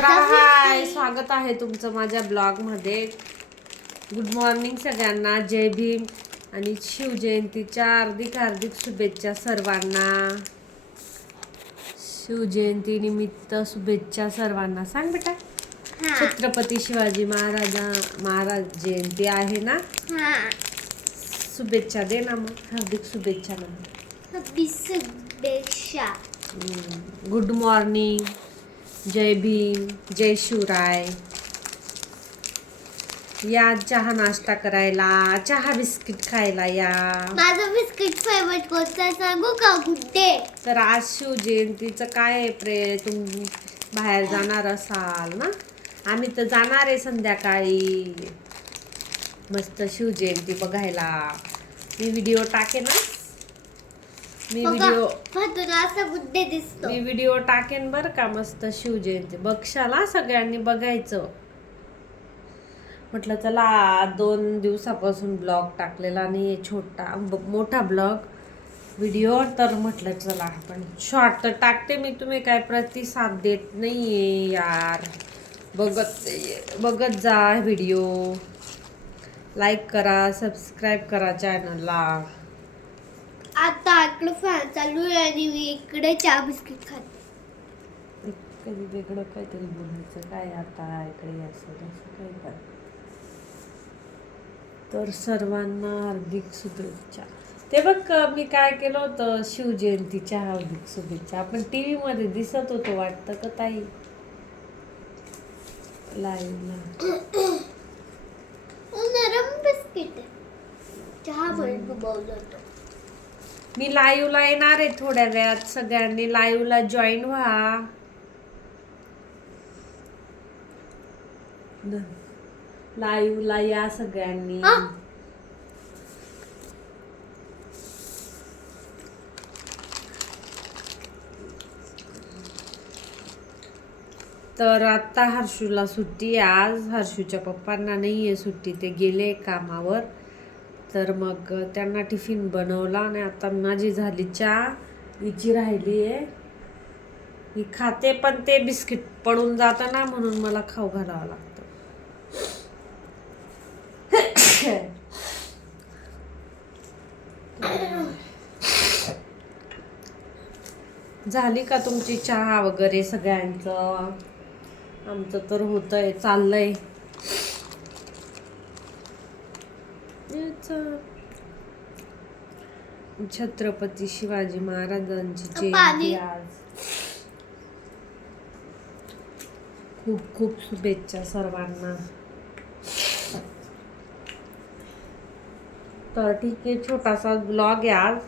तर हाय, स्वागत आहे तुमचं माझ्या ब्लॉगमध्ये. गुड मॉर्निंग सगळ्यांना. जय भीम आणि शिवजयंतीच्या हार्दिक हार्दिक शुभेच्छा सर्वांना. शिवजयंती निमित्त शुभेच्छा सर्वांना. सांग बेटा. छत्रपती शिवाजी महाराज जयंती आहे ना. शुभेच्छा दे ना मग. हार्दिक शुभेच्छा ना. शुभेच्छा. Good morning. जय भीम, जय शिवराय. या चहा नाश्ता करायला, चहा बिस्किट खायला या. माझं बिस्किट फेवरेट कोणतं सांगू का? गुड्डे. तर आज शिवजयंतीचं काय आहे तुम्ही बाहेर जाणार असाल ना. आम्ही तर जाणार आहे संध्याकाळी मस्त शिवजयंती बघायला. मी व्हिडिओ टाकेन ना. मी व्हिडिओ टाकेन बरं का. मस्त शिवजयंती बघशाला, सगळ्यांनी बघायचं. म्हटलं चला 2 दिवसापासून ब्लॉग टाकलेला नाही, मोठा ब्लॉग व्हिडिओ. तर म्हटलं चला आपण शॉर्ट तर टाकते मी. तुम्ही काय प्रतिसाद देत नाहीये यार. बघत जा व्हिडिओ. लाईक करा, सबस्क्राईब करा चॅनलला. आता इकडे फॅन चालू आहे आणि मी इकडे चहा बिस्किट खाते. कधी वेगळं काहीतरी बोलायचं काय आता इकडे असं काही पण. तर सर्वांना हार्दिक शुभेच्छा. ते बघ मी काय केलं होतं शिवजयंतीच्या हार्दिक शुभेच्छा. आपण टीव्ही मध्ये दिसत होतो वाटतं का ताई लाईव्हला. नरम बिस्किट चहा बनवलं होतं. मी लाईव्हला येणार आहे थोड्या वेळात. सगळ्यांनी लाईव्हला जॉईन व्हा. लाईव्हला या सगळ्यांनी. तर आता हर्षूला सुट्टी आहे आज. हर्षूच्या पप्पांना नाही आहे सुट्टी, ते गेले कामावर. तर मग त्यांना टिफिन बनवला आणि आता माझी झाली चहा. हिची राहिली आहे, ही खाते. पण ते बिस्किट पडून जातं ना, म्हणून मला खाऊ घालावं लागतं. झाली का तुमची चहा वगैरे सगळ्यांचं? आमचं तर होतंय, चाललंय. छत्रपती शिवाजी महाराजांची जयंती आज. खूप खूप शुभेच्छा सर्वांना. तर ठीक आहे, छोटासा ब्लॉग आहे आज.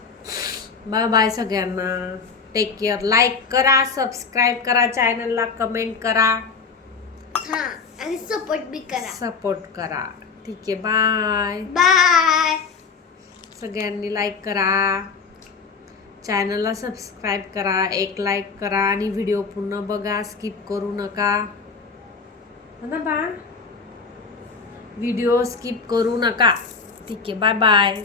बाय बाय सगळ्यांना. Take care. लाईक करा, सबस्क्राईब करा चॅनलला, कमेंट करा आणि सपोर्ट करा. ठीक आहे, बाय बाय. सगळ्यांनी लाईक करा, चॅनलला सबस्क्राईब करा, एक लाईक करा आणि व्हिडिओ पूर्ण बघा, स्किप करू नका ना बा. व्हिडिओ स्किप करू नका. ठीक आहे, बाय बाय.